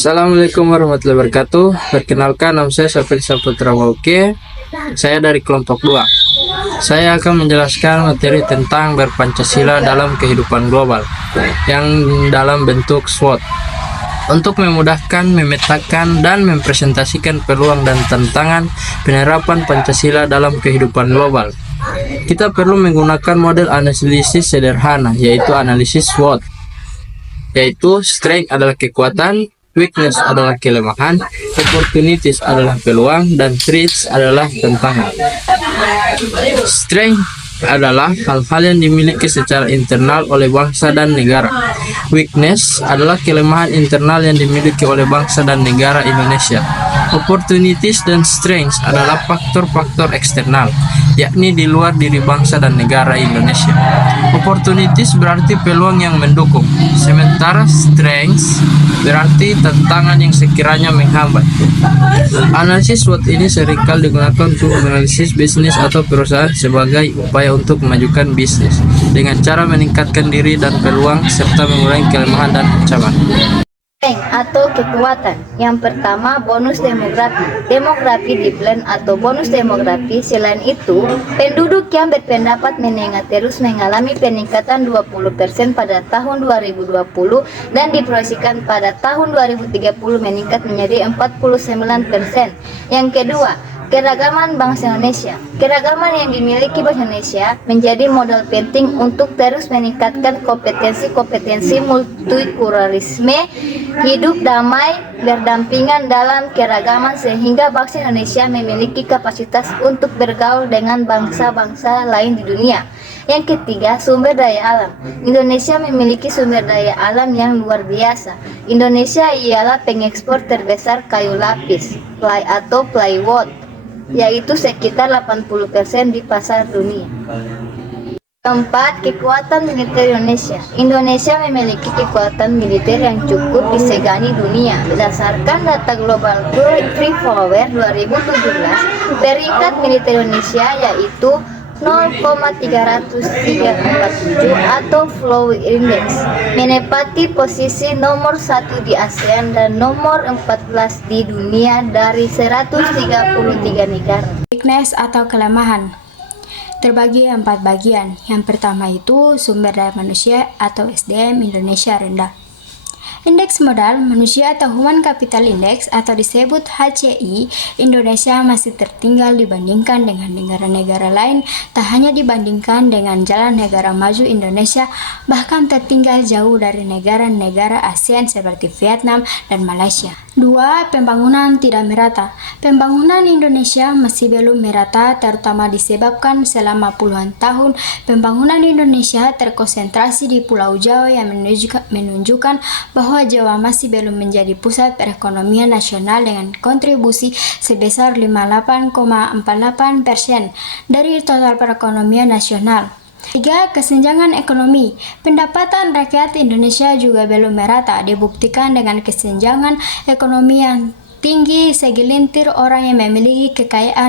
Assalamualaikum warahmatullahi wabarakatuh. Perkenalkan, nama saya Safri Saputra Wauke. Saya dari kelompok 2. Saya akan menjelaskan materi tentang berpancasila dalam kehidupan global yang dalam bentuk SWOT untuk memudahkan, memetakan, dan mempresentasikan peluang dan tantangan penerapan Pancasila dalam kehidupan global. Kita perlu menggunakan model analisis sederhana, yaitu analisis SWOT, yaitu strength adalah kekuatan, weakness adalah kelemahan, opportunities adalah peluang, dan threats adalah tantangan. Strength adalah hal-hal yang dimiliki secara internal oleh bangsa dan negara. Weakness adalah kelemahan internal yang dimiliki oleh bangsa dan negara Indonesia. Opportunities dan strengths adalah faktor-faktor eksternal, yakni di luar diri bangsa dan negara Indonesia. Opportunities berarti peluang yang mendukung, sementara strengths berarti tantangan yang sekiranya menghambat. Analisis SWOT ini seringkali digunakan untuk menganalisis bisnis atau perusahaan sebagai upaya untuk memajukan bisnis dengan cara meningkatkan diri dan peluang serta mengurangi kelemahan dan ancaman. Atau kekuatan. Yang pertama, bonus demografi. Demografi di plan atau bonus demografi. Selain itu, penduduk yang berpendapat menengah terus mengalami peningkatan 20% pada tahun 2020 dan diproyeksikan pada tahun 2030 meningkat menjadi 49%. Yang kedua, keragaman bangsa Indonesia. Keragaman yang dimiliki bangsa Indonesia menjadi modal penting untuk terus meningkatkan kompetensi multikulturalisme, hidup damai berdampingan dalam keragaman sehingga bangsa Indonesia memiliki kapasitas untuk bergaul dengan bangsa-bangsa lain di dunia. Yang ketiga, sumber daya alam. Indonesia memiliki sumber daya alam yang luar biasa. Indonesia ialah pengekspor terbesar kayu lapis, plywood, yaitu sekitar 80% di pasar dunia. Keempat, kekuatan militer Indonesia. Indonesia memiliki kekuatan militer yang cukup disegani dunia. Berdasarkan data Global Free Power 2017, peringkat militer Indonesia yaitu 0,347 atau Flow Index, menempati posisi nomor 1 di ASEAN dan nomor 14 di dunia dari 133 negara. Weakness atau kelemahan terbagi 4 bagian. Yang pertama itu sumber daya manusia atau SDM Indonesia rendah. Indeks modal manusia atau Human Capital Index atau disebut HCI, Indonesia masih tertinggal dibandingkan dengan negara-negara lain. Tak hanya dibandingkan dengan jalan negara maju, Indonesia bahkan tertinggal jauh dari negara-negara ASEAN seperti Vietnam dan Malaysia. 2. Pembangunan tidak merata. Pembangunan Indonesia masih belum merata, terutama disebabkan selama puluhan tahun pembangunan Indonesia terkonsentrasi di Pulau Jawa yang menunjukkan bahwa Jawa masih belum menjadi pusat perekonomian nasional dengan kontribusi sebesar 58,48% dari total perekonomian nasional. 3. Kesenjangan ekonomi. Pendapatan rakyat Indonesia juga belum merata, dibuktikan dengan kesenjangan ekonomi yang tinggi. Segelintir orang yang memiliki kekayaan